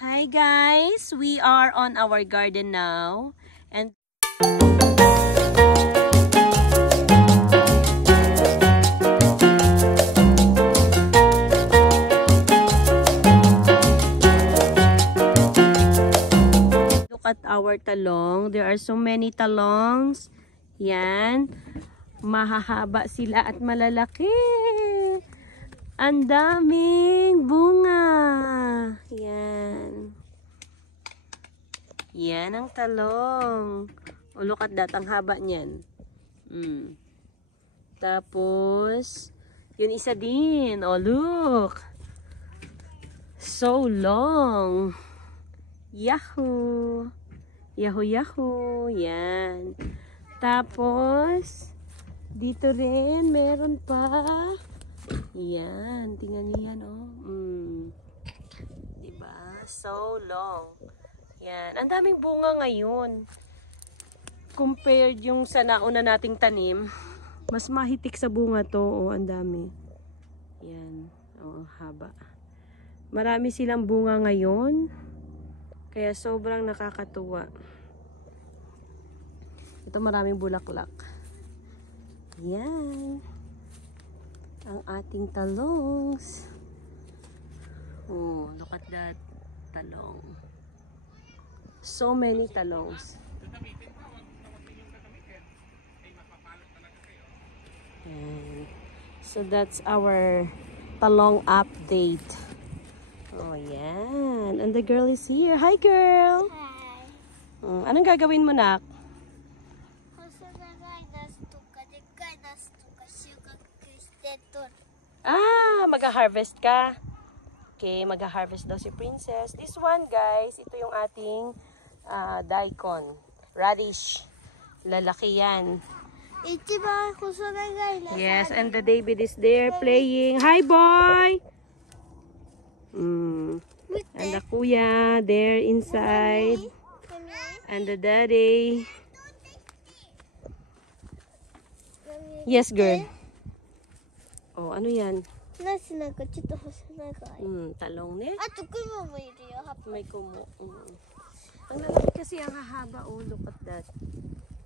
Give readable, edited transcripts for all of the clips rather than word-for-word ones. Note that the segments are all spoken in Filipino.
Hi guys, we are on our garden now and look at our talong. There are so many talongs. Yan. Mahahaba sila at malalaki. Ang daming bunga. Yan. Yan ang talong. O, look at that. Ang haba niyan. Tapos, yun isa din. O, look. So long. Yahoo! Yahoo, yahoo! Yan. Tapos, dito rin, meron pa. Yan. Tingnan niyo yan, oh. Diba? So long. Yan. Ang daming bunga ngayon. Compared yung sa nauna nating tanim, mas mahitik sa bunga to. Oh, ang dami. Yan. Oh, haba. Marami silang bunga ngayon. Kaya sobrang nakakatuwa. Ito maraming bulaklak. Yan. Ang ating talongs. Oh, look at that. Talong. So many talongs. And so that's our talong update. Oh, yan. And the girl is here. Hi, girl. Hi. Anong gagawin mo, nak? Mag-harvest ka. Okay, mag-harvest daw si Princess. This one, guys, ito yung ating daikon. Radish. Lalaki yan. Yes, and the David is there playing. Hi, boy! And the kuya there inside. And the daddy. Yes, girl. Oh, ano yan? Talong ne? May kumo. Ang lalaki kasi ang hahaba. Oh, look at that.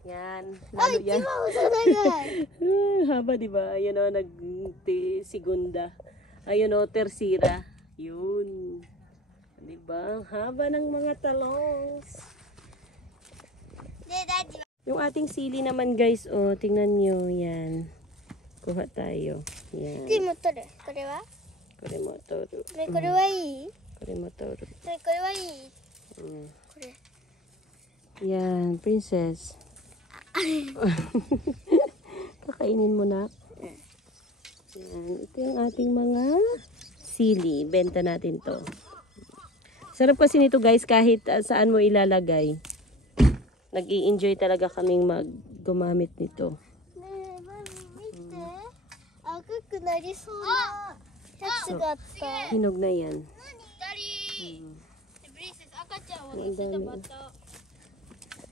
Yan. Lalo yan. Haba, diba? Ayun o, nag-segunda. Ayun o, tersira. Yun. Diba? Haba ng mga talongs. Yung ating sili naman, guys. Oh, tingnan nyo. Yan. Kuha tayo. Yan. Koremotoru. Koremotoru. Yan, Princess. Kakainin mo na. Yan. Ito yung ating mga sili. Benta natin to. Sarap kasi nito, guys, kahit saan mo ilalagay. Nag-i-enjoy talaga kaming gumamit nito. Hinog na yan.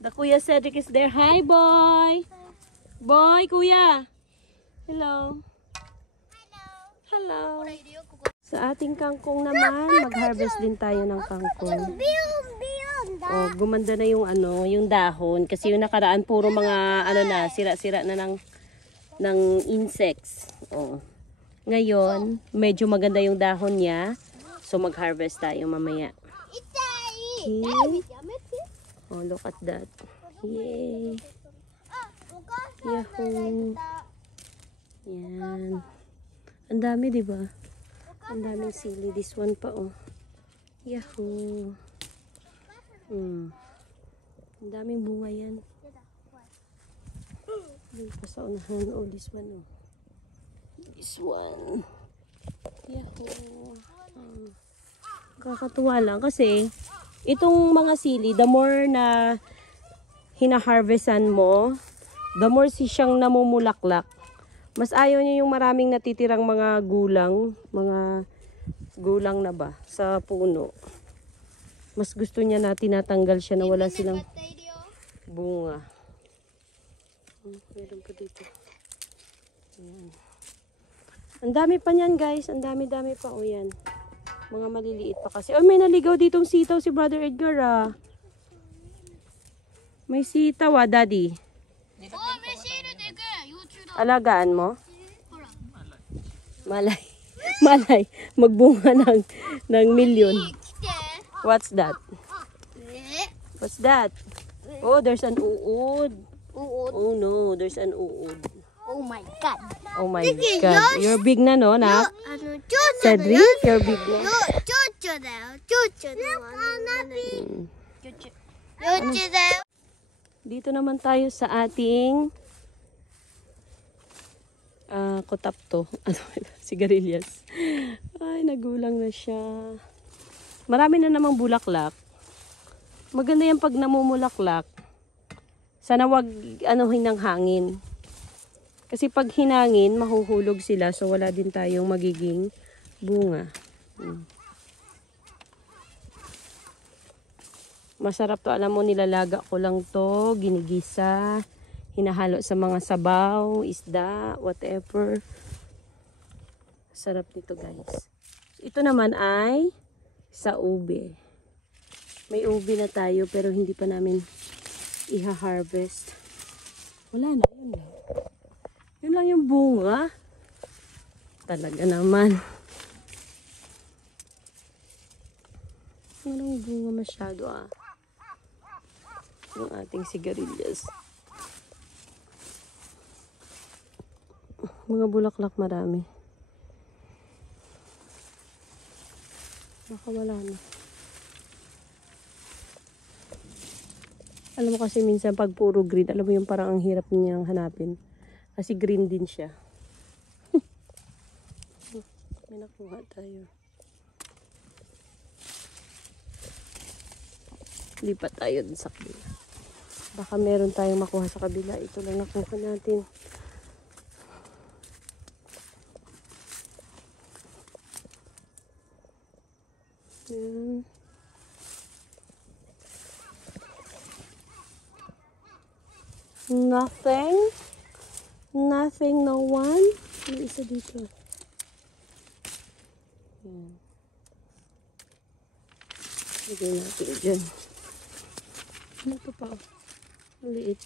The Kuya Cedric is there. Hi, boy! Boy, Kuya! Hello! Hello! Sa ating kangkong naman, mag-harvest din tayo ng kangkong. Oh, gumanda na yung yung dahon kasi yung nakaraan puro mga sira-sira na ng insects. Oh. Ngayon, medyo maganda yung dahon niya. So mag-harvest tayo mamaya. Okay. Oh, look at that. Yay. Yahoo. Yan. Ang dami, di ba? Ang daming sili. This one pa, oh. Yahoo. Ang daming bunga yan. Dito pa sa unahan. Oh, this one, oh. This one. Yahoo. Kakatuwa lang kasi itong mga sili, the more na hina-harvestan mo, the more siyang namumulaklak. Mas ayaw niya yung maraming natitirang mga gulang na ba sa puno. Mas gusto niya na tinatanggal siya na wala silang bunga. Meron pa dito. Ayan. Ang dami pa niyan, guys. Ang dami-dami pa. O yan. Mga maliliit pa kasi. Oh, may naligaw ditong sitaw si Brother Edgar ah. May sitaw ah, Daddy. Alagaan mo? Malay. Malay. Magbunga ng milyon. What's that? What's that? Oh, there's an uod. Oh no, there's an uod. Oh my God. Oh my God. You're big na, no, nak? Cedric, you're big na. Dito naman tayo sa ating kutapto. Ano, sigarilyas. Ay, nagulang na siya. Marami na namang bulaklak. Maganda yan pag namumulaklak. Sana wag anuhin ng hangin. Kasi pag hinangin, mahuhulog sila. So, wala din tayong magiging bunga. Masarap to. Alam mo, nilalaga ko lang to. Ginigisa. Hinahalo sa mga sabaw, isda, whatever. Sarap nito, guys. Ito naman ay sa ube. May ube na tayo pero hindi pa namin iha-harvest. Wala na. Yun lang. Yun lang yung bunga. Talaga naman. Walang bunga masyado ah. Yung ating sigarilyas. Mga bulaklak marami. Baka wala na. Alam mo kasi minsan pag puro green, alam mo yung parang ang hirap niyang hanapin. Kasi green din siya. May nakuha tayo. Lipat tayo dun sa kabila. Baka meron tayong makuha sa kabila. Ito lang nakuha natin. Yan. Nothing. Nothing, no one. May isa dito. Yan. Lagay natin dyan. Ano ito pa? Maliit.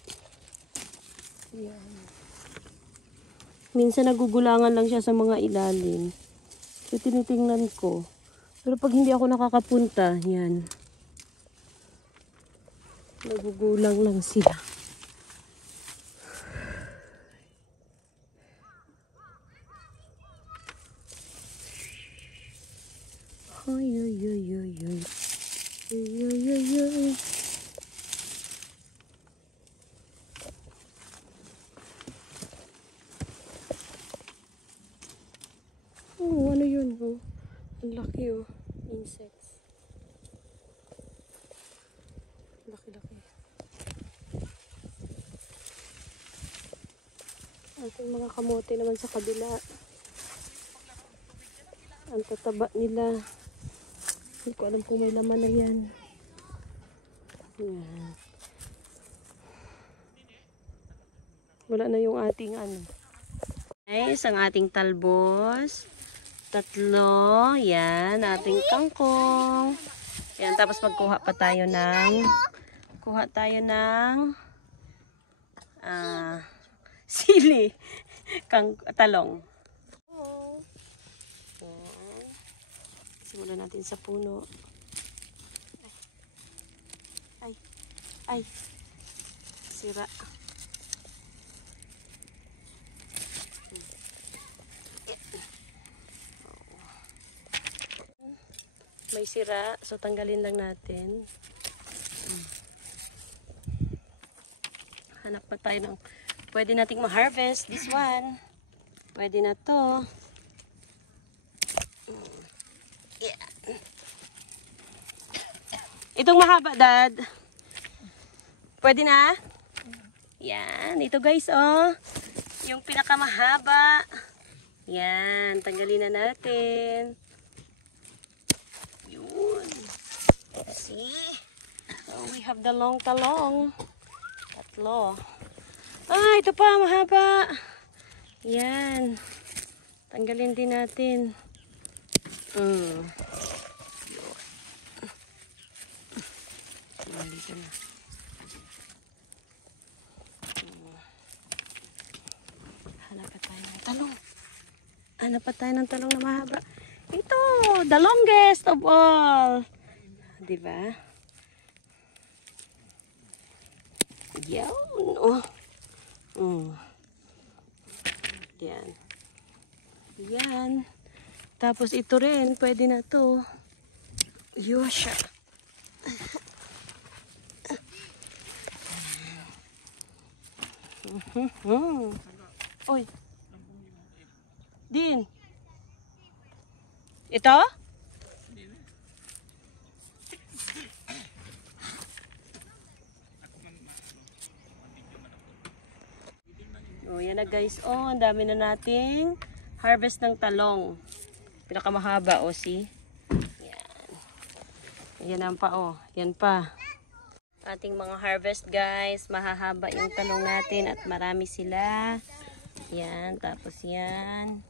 Yan. Minsan nagugulangan lang siya sa mga ilalim. So, tinitingnan ko. Pero pag hindi ako nakakapunta, yan. Nagugulang lang sila. Ay, ay, ay, ay, ay. Ay, ay, ay, ay. Oh, ano yun? Oh, ang laki oh. Insects. Laki-laki. Ating mga kamote naman sa kabila. Ang tataba nila. Hindi ko alam kung may laman na yan. Yan. Wala na yung ating ano. Guys, ang ating talbos. 3. Yan, ating kangkong. Yan, tapos magkuha pa tayo ng sili. Talong. Simulan natin sa puno. Ay. Sira. May sira, so tanggalin lang natin. Hanap pa tayo ng pwede nating ma-harvest. This one. Pwede na to. Yeah. Itong mahaba, Dad. Pwede na? Yan. Ito guys, oh. Yung pinakamahaba. Yan. Tanggalin na natin. Yun. See? So, we have the long talong. 3. Ah, ito pa. Mahaba. Yan. Tanggalin din natin. Dito na. Hanap pa tayo ng talong. Hanap pa tayo ng talong na mahaba. Ito, the longest of all. Diba? Yan. Oh. Yan. Yan. Tapos ito rin, pwede na to. Yosha. Oy. Din. Ito? Oh, yan na guys. Oh, ang dami na nating harvest ng talong. Pinakamahaba, oh, see? Yan. Yan ang pa, oh. Yan pa. Ating mga harvest, guys. Mahahaba yung talong natin at marami sila. Yan. Tapos yan.